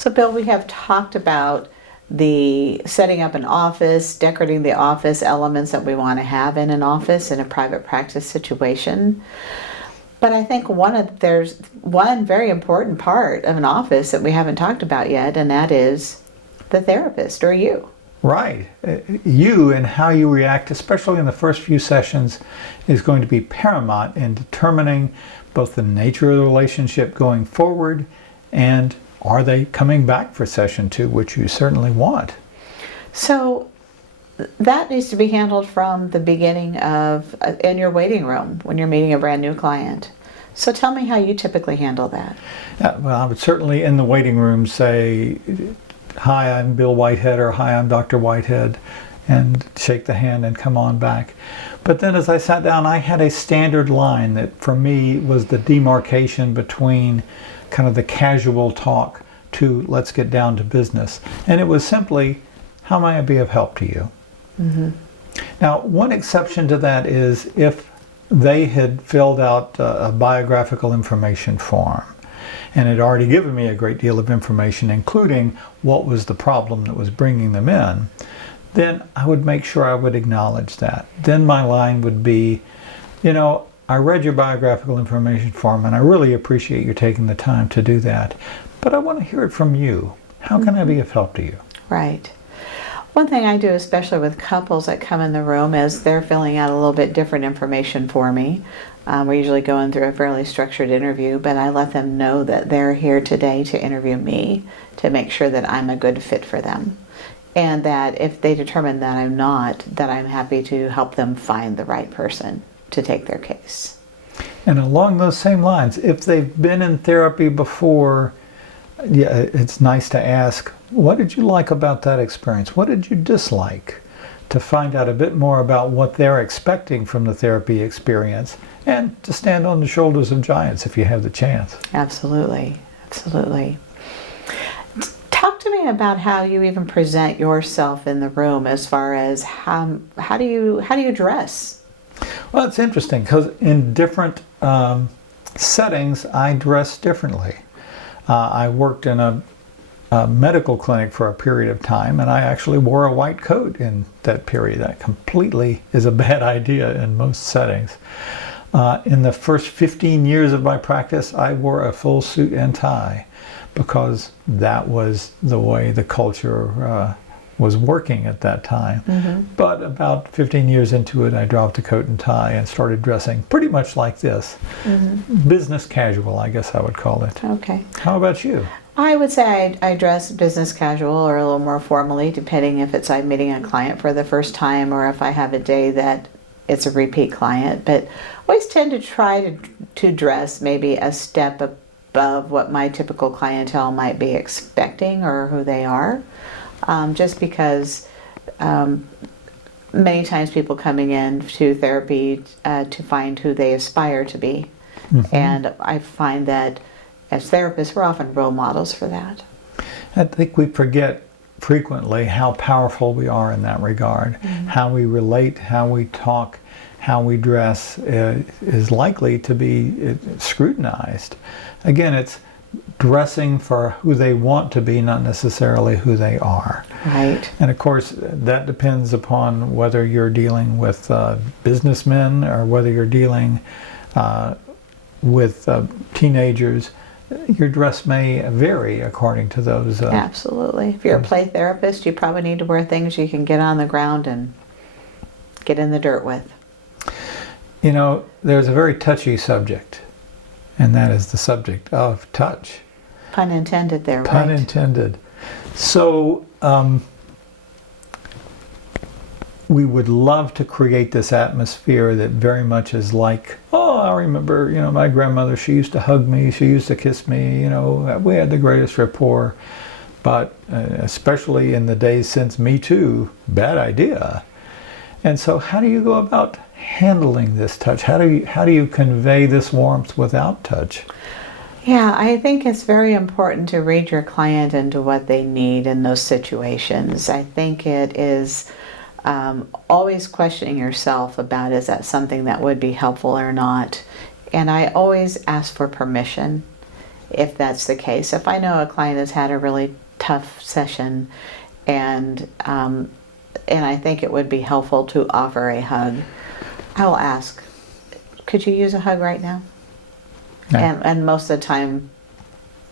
So Bill, we have talked about the setting up an office, decorating the office, elements that we want to have in an office in a private practice situation. But I think there's one very important part of an office that we haven't talked about yet, and that is the therapist, or you. Right. You and how you react, especially in the first few sessions, is going to be paramount in determining both the nature of the relationship going forward and are they coming back for session 2, which you certainly want. So that needs to be handled from the beginning in your waiting room when you're meeting a brand new client. So tell me how you typically handle that. Well, I would certainly in the waiting room say, "Hi, I'm Bill Whitehead," or "Hi, I'm Dr. Whitehead," and shake the hand and come on back. But then as I sat down, I had a standard line that for me was the demarcation between kind of the casual talk to let's get down to business. And it was simply, how may I be of help to you? Mm-hmm. Now, one exception to that is if they had filled out a biographical information form and had already given me a great deal of information, including what was the problem that was bringing them in, then I would make sure I would acknowledge that. Then my line would be, I read your biographical information form and I really appreciate you taking the time to do that, but I want to hear it from you. How can I be of help to you? Right. One thing I do, especially with couples that come in the room, is they're filling out a little bit different information for me. We're usually going through a fairly structured interview, but I let them know that they're here today to interview me to make sure that I'm a good fit for them. And that if they determine that I'm not, that I'm happy to help them find the right person to take their case. And along those same lines, if they've been in therapy before, it's nice to ask, what did you like about that experience? What did you dislike? To find out a bit more about what they're expecting from the therapy experience and to stand on the shoulders of giants if you have the chance. Absolutely. Absolutely. Talk to me about how you even present yourself in the room as far as how do you dress? Well, it's interesting because in different settings, I dress differently. I worked in a medical clinic for a period of time, and I actually wore a white coat in that period. That completely is a bad idea in most settings. In the first 15 years of my practice, I wore a full suit and tie because that was the way the culture was working at that time. Mm-hmm. But about 15 years into it, I dropped the coat and tie and started dressing pretty much like this. Mm-hmm. Business casual, I guess I would call it. Okay. How about you? I would say I dress business casual or a little more formally, depending if I'm meeting a client for the first time or if I have a day that it's a repeat client. But I always tend to try to dress maybe a step above what my typical clientele might be expecting or who they are. Just because many times people coming in to therapy to find who they aspire to be. Mm-hmm. And I find that as therapists, we're often role models for that. I think we forget frequently how powerful we are in that regard. Mm-hmm. How we relate, how we talk, how we dress is likely to be scrutinized. Again, it's dressing for who they want to be, not necessarily who they are. Right. And of course, that depends upon whether you're dealing with businessmen or whether you're dealing with teenagers. Your dress may vary according to those. Absolutely. If you're a play therapist, you probably need to wear things you can get on the ground and get in the dirt with. There's a very touchy subject, and that is the subject of touch. Pun intended there, right? Pun intended. So we would love to create this atmosphere that very much is like, I remember, my grandmother, she used to hug me, she used to kiss me, we had the greatest rapport. But especially in the days since Me Too, bad idea. And so how do you go about handling this touch? How do you convey this warmth without touch? Yeah, I think it's very important to read your client into what they need in those situations. I think it is always questioning yourself about, is that something that would be helpful or not? And I always ask for permission. if that's the case. If I know a client has had a really tough session and I think it would be helpful to offer a hug, I will ask, could you use a hug right now? Yeah. And most of the time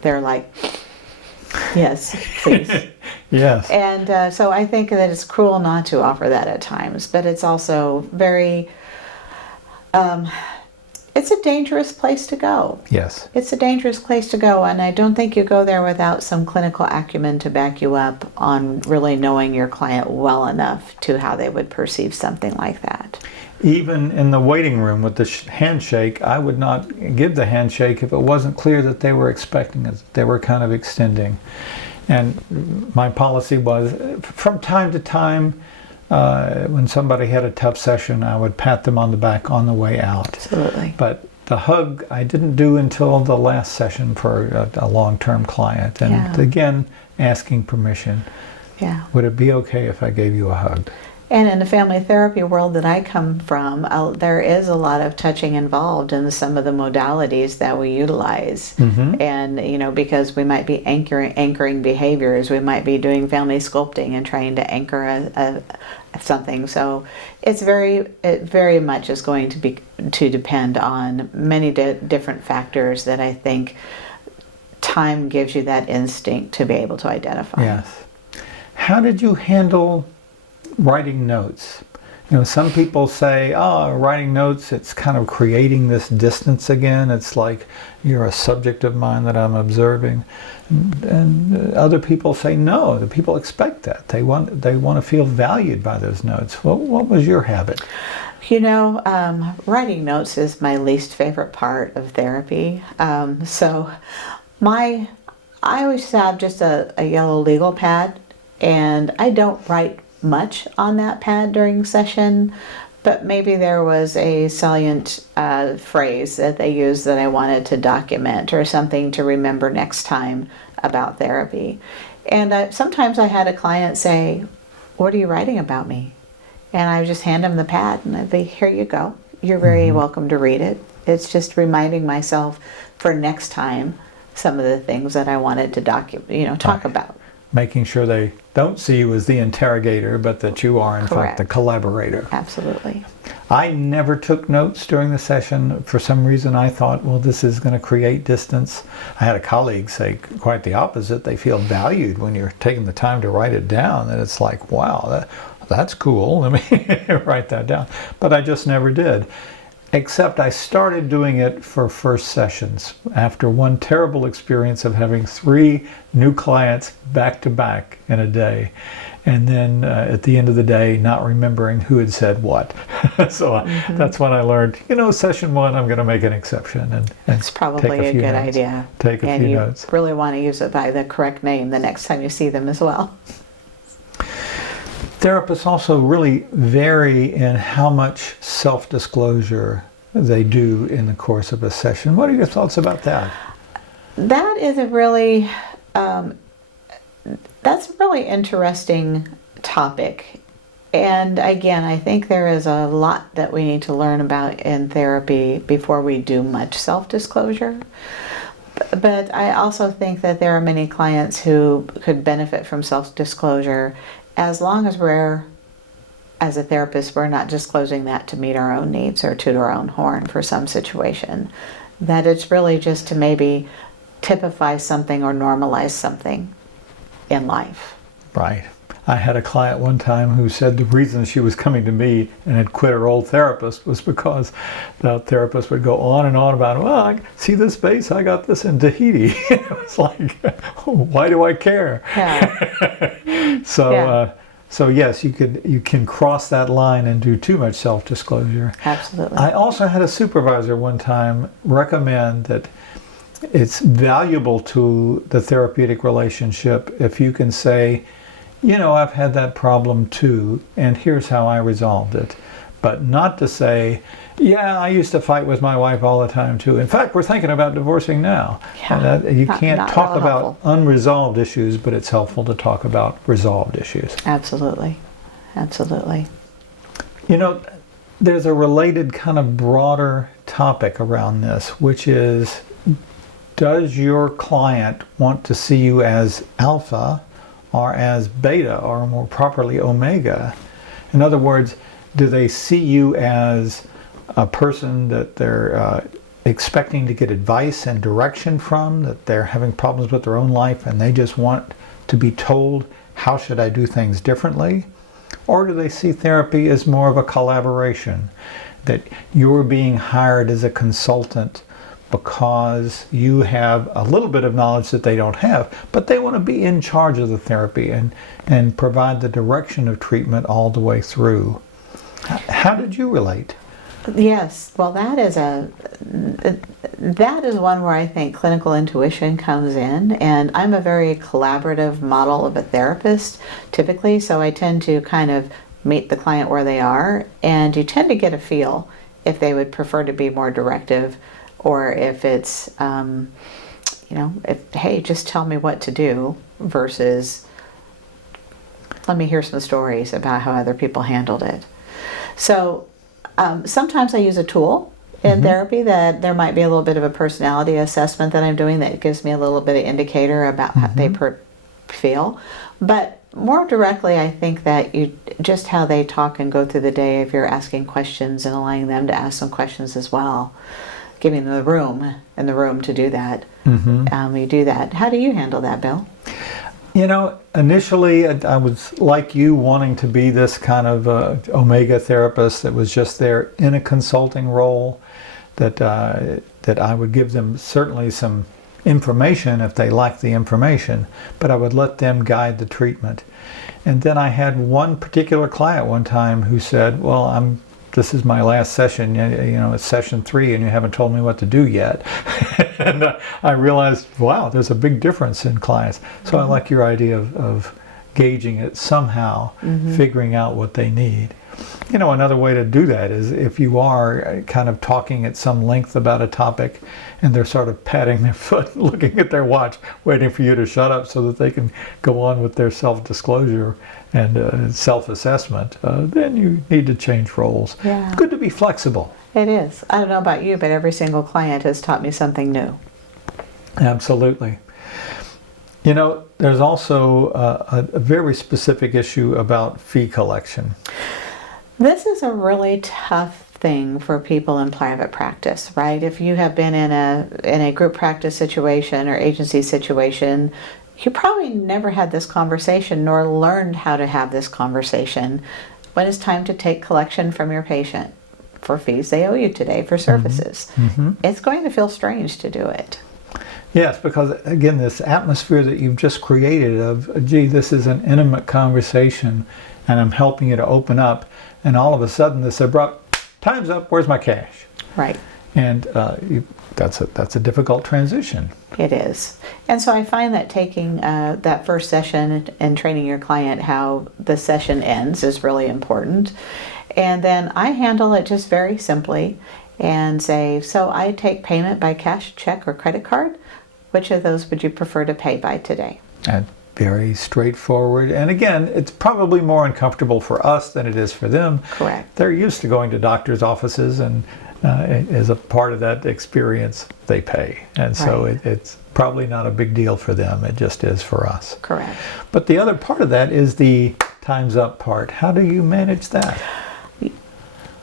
they're like, yes, please. Yes. And so I think that it's cruel not to offer that at times, but it's also very, it's a dangerous place to go. Yes. It's a dangerous place to go, and I don't think you go there without some clinical acumen to back you up on really knowing your client well enough to how they would perceive something like that. Even in the waiting room with the handshake, I would not give the handshake if it wasn't clear that they were expecting it. They were kind of extending. And my policy was, from time to time, when somebody had a tough session, I would pat them on the back on the way out. Absolutely. But the hug I didn't do until the last session for a long-term client. And Yeah. again, asking permission. Yeah. Would it be okay if I gave you a hug? And in the family therapy world that I come from, there is a lot of touching involved in some of the modalities that we utilize. Mm-hmm. And, because we might be anchoring behaviors, we might be doing family sculpting and trying to anchor something. So it very much is going to depend on many different factors that I think time gives you that instinct to be able to identify. Yes. How did you handle writing notes? Some people say, writing notes, it's kind of creating this distance again. It's like you're a subject of mine that I'm observing. And other people say, no, the people expect that. They want to feel valued by those notes. Well, what was your habit? Writing notes is my least favorite part of therapy. So I always have just a yellow legal pad, and I don't write much on that pad during session, but maybe there was a salient phrase that they used that I wanted to document, or something to remember next time about therapy. And sometimes I had a client say, "What are you writing about me?" And I would just hand them the pad and I'd be, "Here you go. You're very welcome to read it." It's just reminding myself for next time some of the things that I wanted to talk about. Making sure they don't see you as the interrogator, but that you are in fact the collaborator. Absolutely. I never took notes during the session. For some reason I thought, well, this is going to create distance. I had a colleague say quite the opposite. They feel valued when you're taking the time to write it down. And it's like, wow, that's cool. Let me write that down. But I just never did. Except I started doing it for first sessions after one terrible experience of having 3 new clients back to back in a day. And then at the end of the day, not remembering who had said what. So that's when I learned, session 1, I'm going to make an exception. And it's probably a good idea. Take a few notes. And you really want to use it by the correct name the next time you see them as well. Therapists also really vary in how much self-disclosure they do in the course of a session. What are your thoughts about that? That is a really interesting topic. And again, I think there is a lot that we need to learn about in therapy before we do much self-disclosure. But I also think that there are many clients who could benefit from self-disclosure, as long as as a therapist, we're not disclosing that to meet our own needs or toot our own horn for some situation. That it's really just to maybe typify something or normalize something in life. Right. I had a client one time who said the reason she was coming to me and had quit her old therapist was because the therapist would go on and on about, well, I see this vase, I got this in Tahiti. It was like, why do I care? Yeah. So yes, you can cross that line and do too much self-disclosure. Absolutely. I also had a supervisor one time recommend that it's valuable to the therapeutic relationship if you can say, I've had that problem too, and here's how I resolved it. But not to say, yeah, I used to fight with my wife all the time too. In fact, we're thinking about divorcing now. Yeah, You can't talk really about helpful. Unresolved issues, but it's helpful to talk about resolved issues. Absolutely. Absolutely. There's a related kind of broader topic around this, which is, does your client want to see you as alpha or as beta, or more properly omega? In other words, do they see you as a person that they're expecting to get advice and direction from, that they're having problems with their own life and they just want to be told, how should I do things differently? Or do they see therapy as more of a collaboration, that you're being hired as a consultant because you have a little bit of knowledge that they don't have, but they want to be in charge of the therapy and provide the direction of treatment all the way through? How did you relate? Yes, well, that is one where I think clinical intuition comes in, and I'm a very collaborative model of a therapist typically, so I tend to kind of meet the client where they are, and you tend to get a feel if they would prefer to be more directive, or if it's if, hey, just tell me what to do, versus let me hear some stories about how other people handled it. So sometimes I use a tool in therapy that there might be a little bit of a personality assessment that I'm doing that gives me a little bit of indicator about how they feel. But more directly, I think that just how they talk and go through the day, if you're asking questions and allowing them to ask some questions as well, giving them the room to do that. You do that. How do you handle that, Bill? Initially I was like you, wanting to be this kind of omega therapist that was just there in a consulting role, that I would give them certainly some information if they liked the information, but I would let them guide the treatment. And then I had one particular client one time who said, well, this is my last session, it's session 3 and you haven't told me what to do yet. And I realized, wow, there's a big difference in clients. So I like your idea of gauging it somehow, figuring out what they need. Another way to do that is if you are kind of talking at some length about a topic and they're sort of patting their foot, looking at their watch, waiting for you to shut up so that they can go on with their self-disclosure and self-assessment, then you need to change roles. Yeah. It's good to be flexible. It is. I don't know about you, but every single client has taught me something new. Absolutely. There's also a very specific issue about fee collection. This is a really tough thing for people in private practice, right? If you have been in a group practice situation or agency situation, you probably never had this conversation nor learned how to have this conversation when it's time to take collection from your patient for fees they owe you today for services. It's going to feel strange to do it. Yes, because again, this atmosphere that you've just created of, gee, this is an intimate conversation and I'm helping you to open up, and all of a sudden this abrupt, time's up, where's my cash? Right. And that's a difficult transition. It is. And so I find that taking that first session and training your client how the session ends is really important. And then I handle it just very simply and say, so I take payment by cash, check, or credit card. Which of those would you prefer to pay by today? Very straightforward. And again, it's probably more uncomfortable for us than it is for them. Correct. They're used to going to doctor's offices, and as a part of that experience, they pay. And so it's probably not a big deal for them. It just is for us. Correct. But the other part of that is the time's up part. How do you manage that?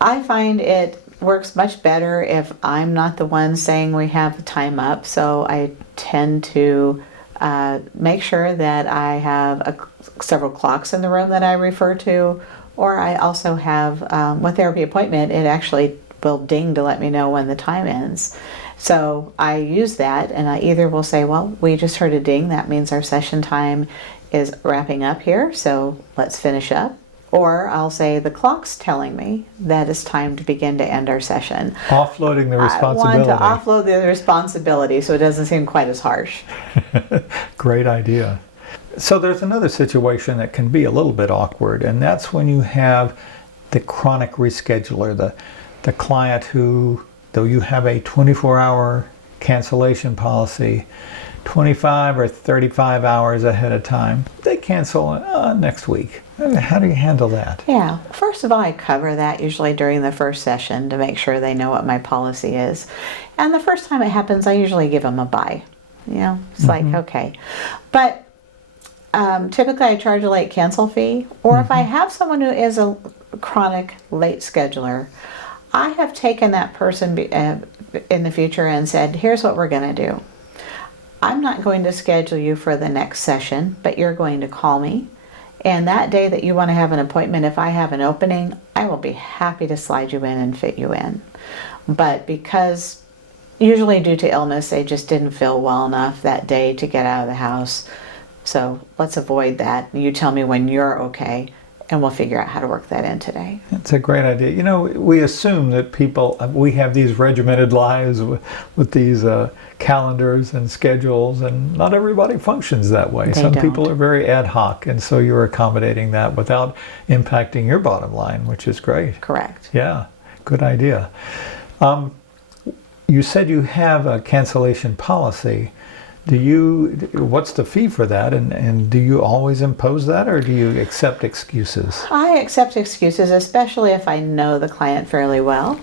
I find it works much better if I'm not the one saying we have time up. So I tend to make sure that I have several clocks in the room that I refer to, or I also have, with therapy appointment, it actually will ding to let me know when the time ends. So I use that, and I either will say, well, we just heard a ding, that means our session time is wrapping up here, so let's finish up. Or I'll say, the clock's telling me that it's time to begin to end our session. Offloading the responsibility. I want to offload the responsibility so it doesn't seem quite as harsh. Great idea. So there's another situation that can be a little bit awkward, and that's when you have the chronic rescheduler, the client who, though you have a 24-hour cancellation policy, 25 or 35 hours ahead of time. They cancel next week. How do you handle that? Yeah. First of all, I cover that usually during the first session to make sure they know what my policy is. And the first time it happens, I usually give them a bye. It's like, okay. But typically I charge a late cancel fee. Or if I have someone who is a chronic late scheduler, I have taken that person in the future and said, here's what we're going to do. I'm not going to schedule you for the next session, but you're going to call me. And that day that you want to have an appointment, if I have an opening, I will be happy to slide you in and fit you in. But because usually due to illness, they just didn't feel well enough that day to get out of the house. So let's avoid that. You tell me when you're okay, and we'll figure out how to work that in today. It's a great idea. We assume that we have these regimented lives with these calendars and schedules, and not everybody functions that way. Some people are very ad hoc, and so you're accommodating that without impacting your bottom line, which is great. Correct. Yeah, good idea. You said you have a cancellation policy. What's the fee for that, and do you always impose that, or do you accept excuses? I accept excuses, especially if I know the client fairly well.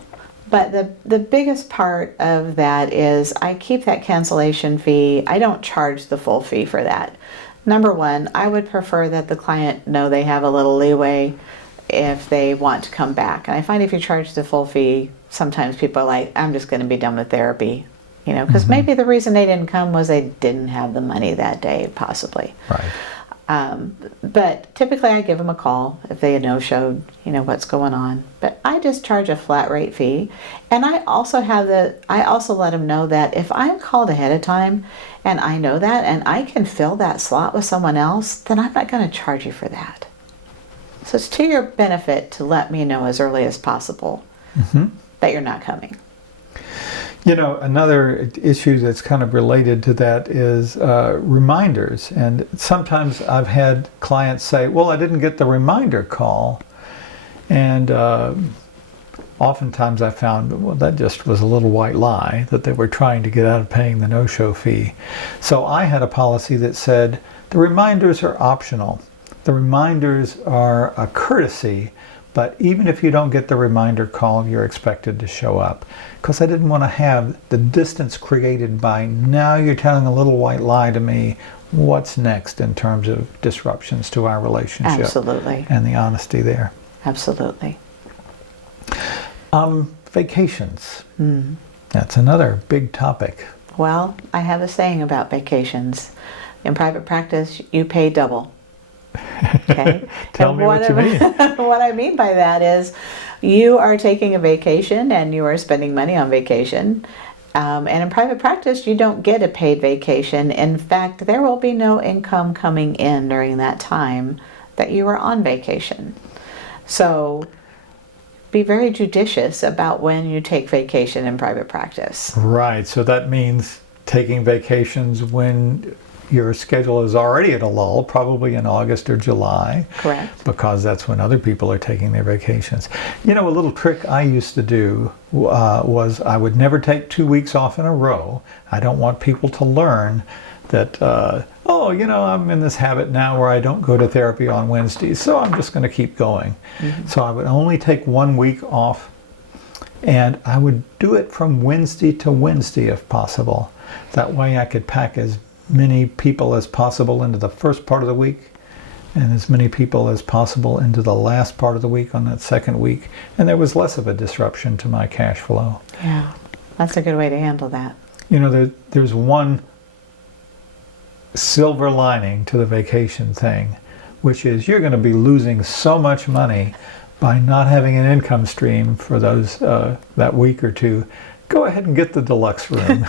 But the biggest part of that is I keep that cancellation fee. I don't charge the full fee for that. Number one, I would prefer that the client know they have a little leeway if they want to come back. And I find if you charge the full fee, sometimes people are like, I'm just going to be done with therapy. Because maybe the reason they didn't come was they didn't have the money that day, possibly. Right. But typically I give them a call if they no-showed, what's going on. But I just charge a flat rate fee. And I also let them know that if I'm called ahead of time and I know that and I can fill that slot with someone else, then I'm not going to charge you for that. So it's to your benefit to let me know as early as possible that you're not coming. Another issue that's kind of related to that is reminders. And sometimes I've had clients say, well, I didn't get the reminder call. And oftentimes I found, well, that just was a little white lie, that they were trying to get out of paying the no-show fee. So I had a policy that said the reminders are optional. The reminders are a courtesy, but even if you don't get the reminder call, you're expected to show up. Because I didn't want to have the distance created by, now you're telling a little white lie to me, what's next in terms of disruptions to our relationship. Absolutely. And the honesty there. Absolutely. Vacations. That's another big topic. Well, I have a saying about vacations. In private practice, you pay double. Okay. Tell me what you mean. What I mean by that is you are taking a vacation and you are spending money on vacation. And in private practice, you don't get a paid vacation. In fact, there will be no income coming in during that time that you are on vacation. So be very judicious about when you take vacation in private practice. Right. So that means taking vacations when your schedule is already at a lull, probably in August or July. Correct. Because that's when other people are taking their vacations. A little trick I used to do was I would never take 2 weeks off in a row. I don't want people to learn that, I'm in this habit now where I don't go to therapy on Wednesdays, so I'm just going to keep going. So I would only take 1 week off, and I would do it from Wednesday to Wednesday if possible. That way I could pack as many people as possible into the first part of the week and as many people as possible into the last part of the week on that second week. And there was less of a disruption to my cash flow. Yeah, that's a good way to handle that. There's one silver lining to the vacation thing, which is you're going to be losing so much money by not having an income stream for that week or two. Go ahead and get the deluxe room.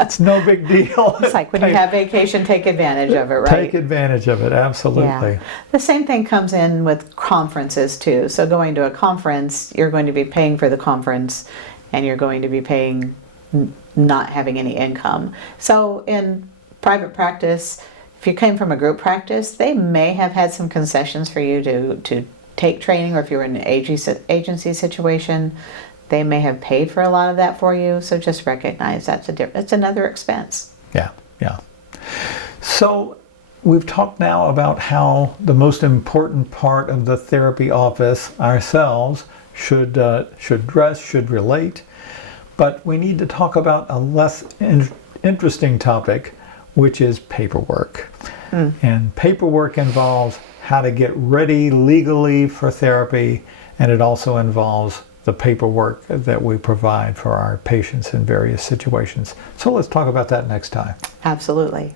It's no big deal. It's like when you have vacation, take advantage of it, right? Take advantage of it, absolutely. Yeah. The same thing comes in with conferences too. So going to a conference, you're going to be paying for the conference and you're going to be paying not having any income. So in private practice, if you came from a group practice, they may have had some concessions for you to take training, or if you're in an agency situation, they may have paid for a lot of that for you. So just recognize it's another expense. Yeah, So we've talked now about how the most important part of the therapy office, ourselves, should dress, should relate. But we need to talk about a less interesting topic, which is paperwork. And paperwork involves how to get ready legally for therapy, and it also involves the paperwork that we provide for our patients in various situations. So let's talk about that next time. Absolutely.